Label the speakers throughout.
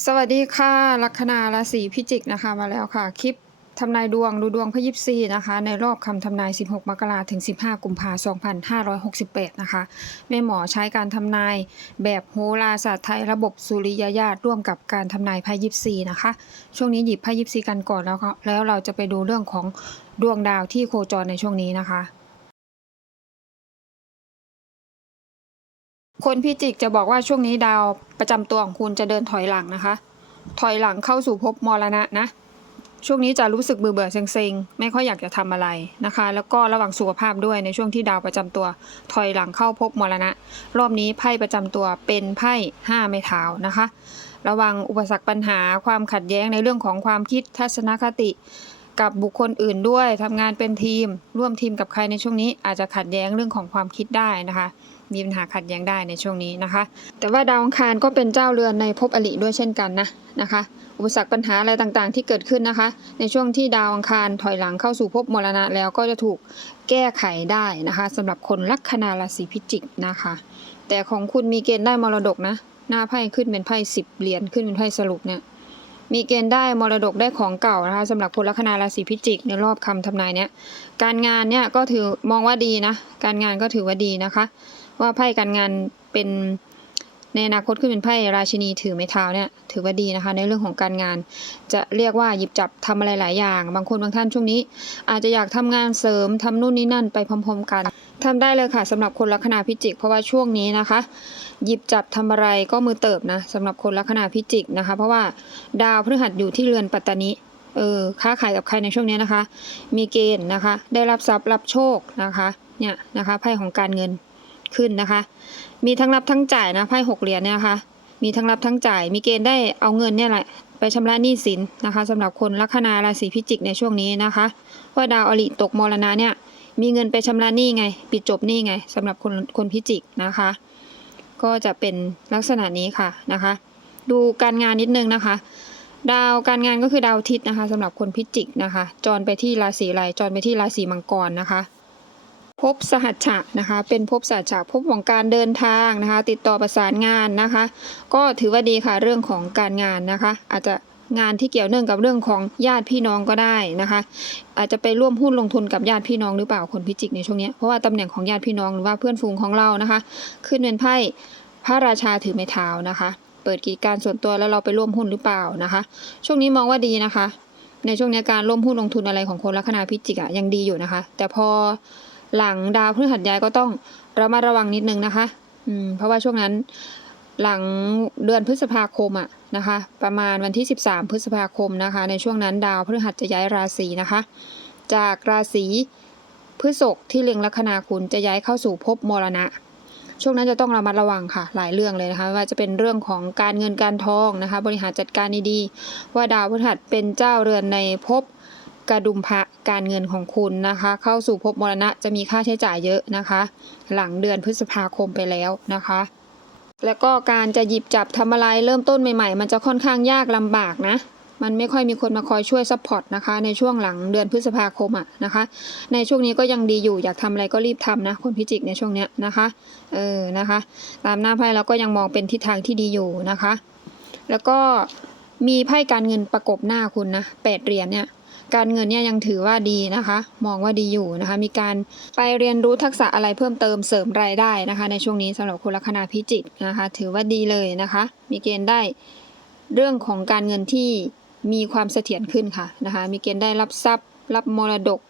Speaker 1: สวัสดีค่ะลัคนาราศีพิจิกนะคะมาแล้วค่ะ คลิปทำนายดวงดูดวงพยิบซีนะคะ ในรอบคำทำนาย 16 มกราถึง 15 กุมภาพันธ์2568 นะคะ แม่หมอใช้การทำนายแบบโหราศาสตร์ไทยระบบสุริยญาตร่วมกับการทำนายพ่ยิปซีนะคะ ช่วงนี้หยิบพ่ยิปซีกันก่อนแล้วแล้วเราจะไปดูเรื่องของดวงดาวที่โคจรในช่วงนี้นะคะ คนพิจิกจะบอกว่าช่วงนี้ดาวประจำตัวของคุณจะเดินถอยหลังนะคะ ถอยหลังเข้าสู่ภพมรณะนะ ช่วงนี้จะรู้สึกเบื่อเบื่อๆเซ็งๆ ไม่ค่อยอยากจะทำอะไรนะคะ แล้วก็ระวังสุขภาพด้วยในช่วงที่ดาวประจำตัว ถอยหลังเข้าภพมรณะ รอบนี้ไพ่ประจำตัวเป็นไพ่ห้าไม้เท้านะคะ ระวังอุปสรรคปัญหาความขัดแย้งในเรื่องของความคิดทัศนคติกับบุคคลอื่นด้วยทำงานเป็นทีม ร่วมทีมกับใครในช่วงนี้อาจจะขัดแย้งเรื่องของความคิดได้นะคะ มีปัญหาขัดแย้งได้ในช่วงนี้นะคะ แต่ว่าดาวอังคารก็เป็นเจ้าเรือนในภพอริด้วยเช่นกันนะนะคะ อุปสรรคปัญหาอะไรต่างๆ ที่เกิดขึ้นนะคะ ในช่วงที่ดาวอังคารถอยหลังเข้าสู่ภพมรณะแล้วก็จะถูกแก้ไขได้นะคะสำหรับคนลัคนาราศีพิจิกนะคะ แต่ของคุณมีเกณฑ์ได้มรดกนะหน้าไพ่ขึ้นเป็นไพ่สิบเหรียญขึ้นเป็นไพ่สรุปเนี่ยมีเกณฑ์ได้มรดกได้ของเก่านะคะสำหรับคนลัคนาราศีพิจิกในรอบคำทำนายเนี้ยการงานเนี่ยก็ถือมองว่าดีนะ การงานก็ถือว่าดีนะคะ ว่าไพ่การงานเป็นในอนาคตขึ้นเป็นไพ่ราชินีถือไม้เท้าเนี่ยถือว่าดีนะคะ ในเรื่องของการงาน จะเรียกว่าหยิบจับทำอะไรหลายอย่าง บางคนบางท่านช่วงนี้ อาจจะอยากทำงานเสริมทำนู่นนี่นั่นไปพร้อม ๆ กันทำได้เลยค่ะสำหรับคนลัคนาพิจิก เพราะว่าช่วงนี้นะคะ หยิบจับทำอะไรก็มือเติบนะสำหรับคนลัคนาพิจิกนะคะ เพราะว่าดาวพฤหัสอยู่ที่เรือนปัตตานีเออค้าขายกับใครในช่วงนี้นะคะ มีเกณฑ์นะคะ ได้รับทรัพย์รับโชคนะคะเนี่ยนะคะไพ่ของการเงิน ขึ้นนะคะ มีทั้งรับทั้งจ่ายนะไพ่หกเหรียญเนี่ยนะคะมีทั้งรับทั้งจ่าย มีเกณฑ์ได้เอาเงินเนี่ยแหละไปชำระหนี้สินนะคะสำหรับคนลัคนาราศีพิจิกในช่วงนี้นะคะว่าดาวอริตกมรณะเนี่ยมีเงินไปชำระหนี้ไง ปิดจบหนี้ไงสำหรับคนคนพิจิกนะคะ ก็จะเป็นลักษณะนี้ค่ะนะคะ ดูการงานนิดนึงนะคะ ดาวการงานก็คือดาวอาทิตย์นะคะสำหรับคนพิจิกนะคะ จรไปที่ราศีอะไรจรไปที่ราศีมังกรนะคะ พบสหัชชะนะคะเป็นภพสหัชชะภพของการเดินทางนะคะ ติดต่อประสานงานนะคะ ก็ถือว่าดีค่ะเรื่องของการงานนะคะ อาจจะงานที่เกี่ยวเนื่องกับเรื่องของญาติพี่น้องก็ได้นะคะ อาจจะไปร่วมหุ้นลงทุนกับญาติพี่น้องหรือเปล่าคนพิจิกในช่วงนี้เพราะว่าตำแหน่งของญาติพี่น้องหรือว่าเพื่อนฝูงของเรานะคะ ขึ้นเป็นไพ่พระราชาถือไม้เท้านะคะ เปิดกิจการส่วนตัวแล้วเราไปร่วมหุ้นหรือเปล่านะคะ ช่วงนี้มองว่าดีนะคะ ในช่วงนี้การร่วมหุ้นลงทุนอะไรของคนลัคนาพิจิกอะยังดีอยู่นะคะ แต่พอ หลังดาวพฤหัสย้ายก็ต้องระมัดระวังนิดนึงนะคะ อืม เพราะว่าช่วงนั้นหลังเดือนพฤษภาคมอะนะคะ ประมาณวันที่ 13 พฤษภาคมนะคะ ในช่วงนั้นดาวพฤหัสจะย้ายราศีนะคะ จากราศีพฤษภที่เล็งลัคนาคุณจะย้ายเข้าสู่ภพมรณะ ช่วงนั้นจะต้องระมัดระวังค่ะ หลายเรื่องเลยนะคะว่าจะเป็นเรื่องของการเงินการทองนะคะ บริหารจัดการดีๆว่าดาวพฤหัสเป็นเจ้าเรือนในภพ กระดุมพระการเงินของคุณนะคะ เข้าสู่ภพมรณะจะมีค่าใช้จ่ายเยอะนะคะ หลังเดือนพฤษภาคมไปแล้วนะคะ แล้วก็การจะหยิบจับทำอะไรเริ่มต้นใหม่ๆ มันจะค่อนข้างยากลำบากนะมันไม่ค่อยมีคนมาคอยช่วยซัพพอร์ตนะคะ ในช่วงหลังเดือนพฤษภาคมอะนะคะ ในช่วงนี้ก็ยังดีอยู่อยากทำอะไรก็รีบทำนะคนพิจิกในช่วงเนี้ยนะคะเออนะคะ ตามหน้าไพ่เราก็ยังมองเป็นทิศทางที่ดีอยู่นะคะ แล้วก็มีไพ่การเงินประกบหน้าคุณนะแปดเหรียญเนี่ย การเงินเนี่ยยังถือว่าดีนะคะ มองว่าดีอยู่นะคะ มีการไปเรียนรู้ทักษะอะไรเพิ่มเติมเสริมรายได้นะคะ ในช่วงนี้สำหรับคนลัคนาพิจิกนะคะ ถือว่าดีเลยนะคะ มีเกณฑ์ได้เรื่องของการเงินที่มีความเสถียรขึ้นค่ะนะคะ มีเกณฑ์ได้รับทรัพย์ รับมรดก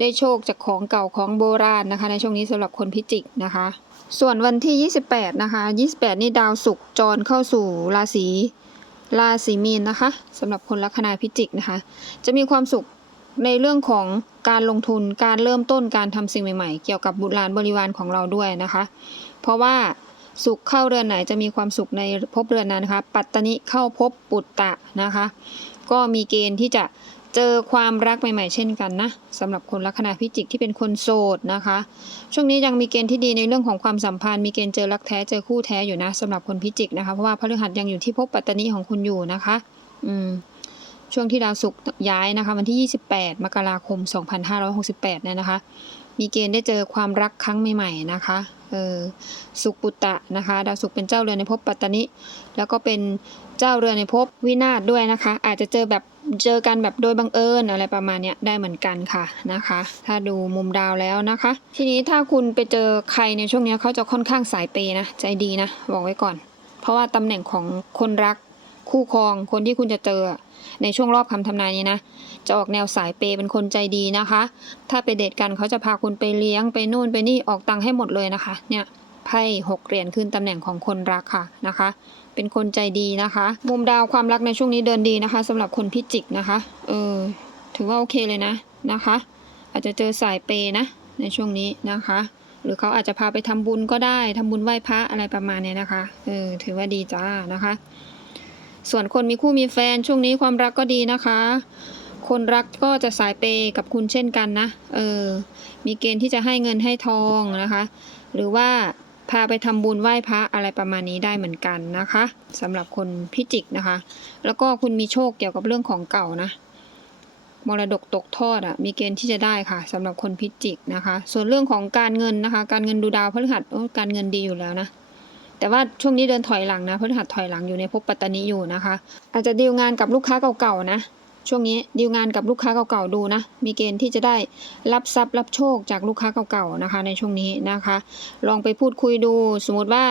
Speaker 1: ได้โชคจากของเก่าของโบราณนะคะ ในช่วงนี้สำหรับคนพิจิกนะคะ ส่วนวันที่ 28 นะคะ 28 นี่ดาวศุกร์จรเข้าสู่ราศี ราศีมีนนะคะสำหรับคนลัคนาพิจิกนะคะ จะมีความสุขในเรื่องของการลงทุนการเริ่มต้นการทำสิ่งใหม่ๆ เกี่ยวกับบุตรหลานบริวารของเราด้วยนะคะ เพราะว่าสุขเข้าเรือนไหนจะมีความสุขในภพเรือนนั้นนะคะ ปัตตนิเข้าภพปุตตะนะคะ ก็มีเกณฑ์ที่จะ เจอความรักใหม่ ๆ เช่นกันนะสำหรับคนลัคนาพิจิกที่เป็นคนโสดนะคะ ช่วงนี้ยังมีเกณฑ์ที่ดีในเรื่องของความสัมพันธ์มีเกณฑ์เจอรักแท้เจอคู่แท้อยู่นะสำหรับคนพิจิกนะคะเพราะว่าพฤหัสยังอยู่ที่ภพปัตตานิของคุณอยู่นะคะ อืมช่วงที่ดาวศุกร์ย้ายนะคะ วันที่ 28 มกราคม 2568เนี่ยนะคะ มีเกณฑ์ได้เจอความรักครั้งใหม่ ๆ นะคะเออสุขปุตตะนะคะ ดาวศุกร์เป็นเจ้าเรือนในภพปัตตานิแล้วก็เป็นเจ้าเรือนในภพวินาศด้วยนะคะ อาจจะเจอแบบ เจอกันแบบโดยบังเอิญอะไรประมาณนี้ได้เหมือนกันค่ะนะคะ ถ้าดูมุมดาวแล้วนะคะ ทีนี้ถ้าคุณไปเจอใครในช่วงนี้เขาจะค่อนข้างสายเปย์นะใจดีนะบอกไว้ก่อน เพราะว่าตำแหน่งของคนรักคู่ครองคนที่คุณจะเจอในช่วงรอบคำทำนายนี้นะ จะออกแนวสายเปย์เป็นคนใจดีนะคะ ถ้าไปเดทกันเขาจะพาคุณไปเลี้ยงไปนู่นไปนี่ออกตังค์ให้หมดเลยนะคะ เนี่ยไพ่หกเหรียญขึ้นตำแหน่งของคนรักค่ะนะคะ เป็นคนใจดีนะคะ มุมดาวความรักในช่วงนี้เดินดีนะคะสำหรับคนพิจิกนะคะ เออ ถือว่าโอเคเลยนะนะคะ อาจจะเจอสายเปย์นะ ในช่วงนี้นะคะ หรือเขาอาจจะพาไปทำบุญก็ได้ทำบุญไหว้พระอะไรประมาณเนี้ยนะคะ เออ ถือว่าดีจ้านะคะ ส่วนคนมีคู่มีแฟนช่วงนี้ความรักก็ดีนะคะ คนรักก็จะสายเปย์กับคุณเช่นกันนะ เออ มีเกณฑ์ที่จะให้เงินให้ทองนะคะ หรือว่า พาไปทำบุญไหว้พระอะไรประมาณนี้ได้เหมือนกันนะคะสำหรับคนพิจิกนะคะ แล้วก็คุณมีโชคเกี่ยวกับเรื่องของเก่านะมรดกตกทอดอะมีเกณฑ์ที่จะได้ค่ะสำหรับคนพิจิกนะคะ ส่วนเรื่องของการเงินนะคะ การเงินดูดาวพฤหัสการเงินดีอยู่แล้วนะแต่ว่าช่วงนี้เดินถอยหลังนะพฤหัสถอยหลังอยู่ในภพปัตตานีอยู่นะคะ อาจจะดีลงานกับลูกค้าเก่าๆนะ ช่วงนี้ดีลงานกับลูกค้าเก่าๆดูนะ มีเกณฑ์ที่จะได้รับทรัพย์รับโชคจากลูกค้าเก่าๆนะคะ ในช่วงนี้นะคะ ลองไปพูดคุยดู สมมติว่า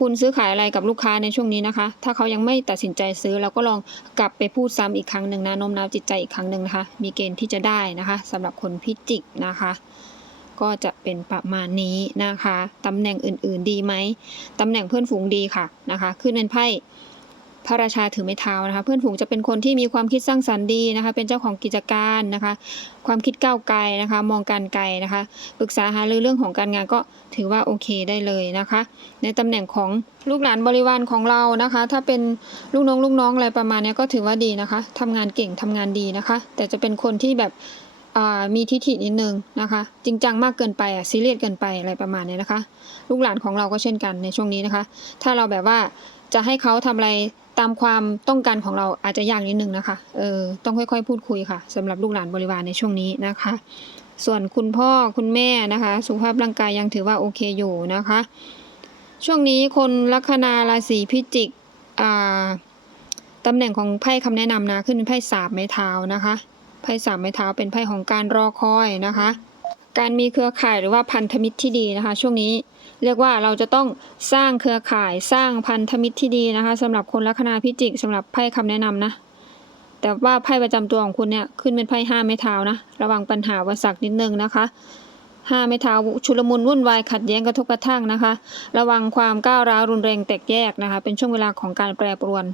Speaker 1: คุณซื้อขายอะไรกับลูกค้าในช่วงนี้นะคะ ถ้าเขายังไม่ตัดสินใจซื้อเราก็ลองกลับไปพูดซ้ำอีกครั้งหนึ่งนะโน้มน้าวจิตใจอีกครั้งหนึ่งนะคะ มีเกณฑ์ที่จะได้นะคะสำหรับคนพิจิกนะคะ ก็จะเป็นประมาณนี้นะคะตำแหน่งอื่นๆดีไหมตำแหน่งเพื่อนฝูงดีค่ะนะคะ ขึ้นเป็นไพ่ พระราชาถือไม้เท้านะคะ เพื่อนฝูงจะเป็นคนที่มีความคิดสร้างสรรค์ดีนะคะ เป็นเจ้าของกิจการนะคะ ความคิดก้าวไกลนะคะ มองการไกลนะคะ ปรึกษาหารือเรื่องของการงานก็ถือว่าโอเคได้เลยนะคะ ในตำแหน่งของลูกหลานบริวารของเรานะคะ ถ้าเป็นลูกน้องลูกน้องอะไรประมาณนี้ก็ถือว่าดีนะคะทำงานเก่งทำงานดีนะคะ แต่จะเป็นคนที่แบบมีทิฐินิดนึงนะคะ จริงจังมากเกินไปอะซีเรียสเกินไปอะไรประมาณนี้นะคะ ลูกหลานของเราก็เช่นกันในช่วงนี้นะคะ ถ้าเราแบบว่าจะให้เขาทำอะไร ตามความต้องการของเราอาจจะยากนิดนึงนะคะ เออ ต้องค่อยๆ พูดคุยค่ะสำหรับลูกหลานบริวารในช่วงนี้นะคะ ส่วนคุณพ่อคุณแม่นะคะ สุขภาพร่างกายยังถือว่าโอเคอยู่นะคะ ช่วงนี้คนลัคนาราศีพิจิก อ่าตำแหน่งของไพ่คำแนะนำนะ ขึ้นเป็นไพ่สามไม้เท้านะคะ ไพ่สามไม้เท้าเป็นไพ่ของการรอคอยนะคะ การมีเครือข่ายหรือว่าพันธมิตรที่ดีนะคะ ช่วงนี้ เรียกว่าเราจะต้องสร้างเครือข่ายสร้างพันธมิตรที่ดีนะคะสำหรับคนลัคนาพิจิกสำหรับไพ่คำแนะนำนะ แต่ว่าไพ่ประจำตัวของคุณเนี่ยขึ้นเป็นไพ่ห้าไม้เท้านะ ระวังปัญหาอุปสรรคนิดนึงนะคะห้าไม้เท้าชุลมุนวุ่นวายขัดแย้งกระทบกระทั่งนะคะ ระวังความก้าวร้าวรุนแรงแตกแยกนะคะ เป็นช่วงเวลาของการแปรปรวน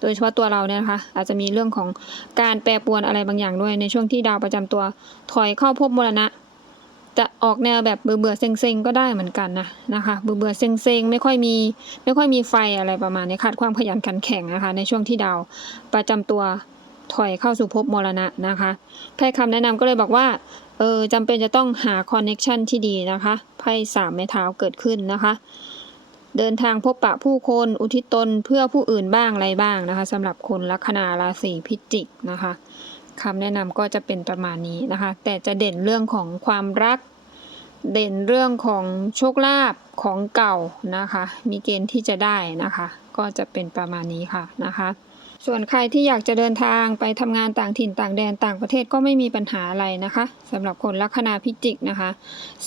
Speaker 1: โดยเฉพาะตัวเราเนี่ยนะคะ อาจจะมีเรื่องของการแปรปรวนอะไรบางอย่างด้วยในช่วงที่ดาวประจำตัว ถอยเข้าภพมรณะ จะออกแนวแบบเบื่อเบื่อเซ็งเซ็งก็ได้เหมือนกันนะนะคะเบื่อเบื่อเซ็งเซ็งไม่ค่อยมีไม่ค่อยมีไฟอะไรประมาณนี้ขาดความขยันขันแข็งนะคะ ในช่วงที่ดาวประจำตัวถอยเข้าสู่ภพมรณะนะคะไพ่คำแนะนำก็เลยบอกว่าเออจำเป็นจะต้องหาคอนเน็ชันที่ดีนะคะไพ่สามไม้เท้าเกิดขึ้นนะคะเดินทางพบปะผู้คนอุทิศตนเพื่อผู้อื่นบ้างอะไรบ้างนะคะสำหรับคนลัคนาราศีพิจิกนะคะ คำแนะนำก็จะเป็นประมาณนี้นะคะ แต่จะเด่นเรื่องของความรัก เด่นเรื่องของโชคลาภของเก่านะคะ มีเกณฑ์ที่จะได้นะคะ ก็จะเป็นประมาณนี้ค่ะนะคะส่วนใครที่อยากจะเดินทางไปทำงานต่างถิ่นต่างแดนต่างประเทศก็ไม่มีปัญหาอะไรนะคะสำหรับคนลัคนาพิจิกนะคะ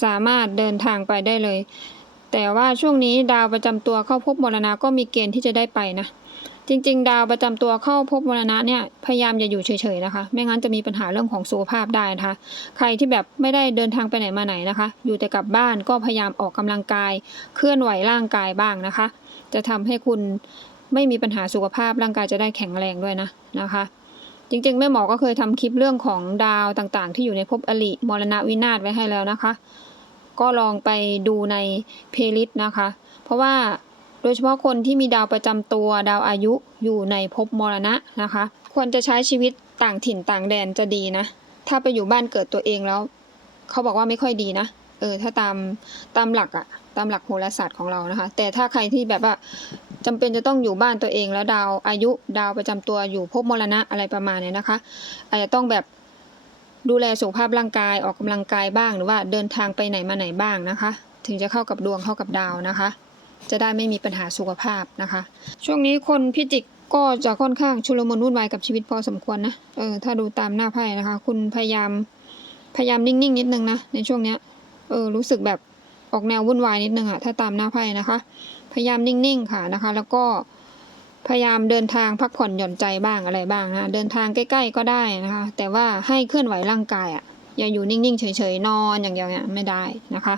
Speaker 1: สามารถเดินทางไปได้เลย แต่ว่าช่วงนี้ดาวประจำตัวเข้าพบมรณะก็มีเกณฑ์ที่จะได้ไปนะ จริง ๆ ดาวประจำตัวเข้าพบมรณะเนี่ยพยายามอย่าอยู่เฉยๆนะคะ ไม่งั้นจะมีปัญหาเรื่องของสุขภาพได้นะคะ ใครที่แบบไม่ได้เดินทางไปไหนมาไหนนะคะ อยู่แต่กับบ้านก็พยายามออกกำลังกาย เคลื่อนไหวร่างกายบ้างนะคะ จะทำให้คุณไม่มีปัญหาสุขภาพร่างกายจะได้แข็งแรงด้วยนะนะคะจริงๆ แม่หมอก็เคยทำคลิปเรื่องของดาวต่างๆ ที่อยู่ในภพอลิมรณะวินาศไว้ให้แล้วนะคะ ก็ลองไปดูในเพลย์ลิสต์นะคะ เพราะว่า โดยเฉพาะคนที่มีดาวประจำตัวดาวอายุอยู่ในภพมรณะนะคะ ควรจะใช้ชีวิตต่างถิ่นต่างแดนจะดีนะ ถ้าไปอยู่บ้านเกิดตัวเองแล้ว เขาบอกว่าไม่ค่อยดีนะ เออ ถ้าตามตามหลักอะตามหลักโหราศาสตร์ของเรานะคะ แต่ถ้าใครที่แบบว่าจำเป็นจะต้องอยู่บ้านตัวเองแล้วดาวอายุดาวประจำตัวอยู่ภพมรณะอะไรประมาณเนี้ยนะคะ อาจจะต้องแบบดูแลสุขภาพร่างกายออกกำลังกายบ้างหรือว่าเดินทางไปไหนมาไหนบ้างนะคะ ถึงจะเข้ากับดวงเข้ากับดาวนะคะ จะได้ไม่มีปัญหาสุขภาพนะคะ ช่วงนี้คนพิจิกก็จะค่อนข้างชุลมุนวุ่นวายกับชีวิตพอสมควรนะเออถ้าดูตามหน้าไพ่นะคะ คุณพยายามพยายามนิ่งๆนิดนึงนะในช่วงเนี้ยเออรู้สึกแบบออกแนววุ่นวายนิดนึงอะถ้าตามหน้าไพ่นะคะ พยายามนิ่งๆค่ะนะคะ แล้วก็พยายามเดินทางพักผ่อนหย่อนใจบ้างอะไรบ้างนะเดินทางใกล้ๆก็ได้นะคะ แต่ว่าให้เคลื่อนไหวร่างกายอะอย่าอยู่นิ่งๆเฉยๆนอนอย่างเดียวเนี่ยไม่ได้นะคะ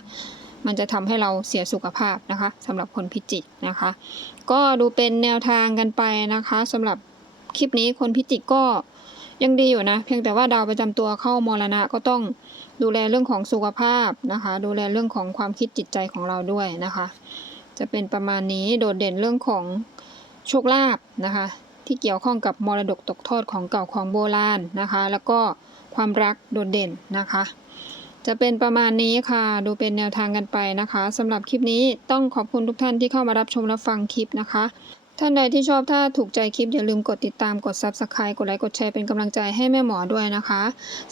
Speaker 1: มันจะทำให้เราเสียสุขภาพนะคะสำหรับคนพิจิกนะคะ ก็ดูเป็นแนวทางกันไปนะคะสำหรับคลิปนี้คนพิจิกก็ยังดีอยู่นะ เพียงแต่ว่าดาวประจำตัวเข้ามรณะก็ต้องดูแลเรื่องของสุขภาพนะคะ ดูแลเรื่องของความคิดจิตใจของเราด้วยนะคะ จะเป็นประมาณนี้โดดเด่นเรื่องของโชคลาภนะคะ ที่เกี่ยวข้องกับมรดกตกทอดของเก่าของโบราณนะคะ แล้วก็ความรักโดดเด่นนะคะ จะเป็นประมาณนี้ค่ะ ดูเป็นแนวทางกันไปนะคะสำหรับคลิปนี้ต้องขอบคุณทุกท่านที่เข้ามารับชมรับฟังคลิปนะคะ ท่านใดที่ชอบถ้าถูกใจคลิปอย่าลืมกดติดตามกด Subscribe กดไลค์กดแชร์เป็นกำลังใจให้แม่หมอด้วยนะคะ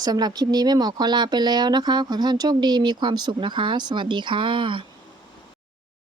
Speaker 1: สำหรับคลิปนี้แม่หมอขอลาไปแล้วนะคะ ขอท่านโชคดีมีความสุขนะคะ สวัสดีค่ะ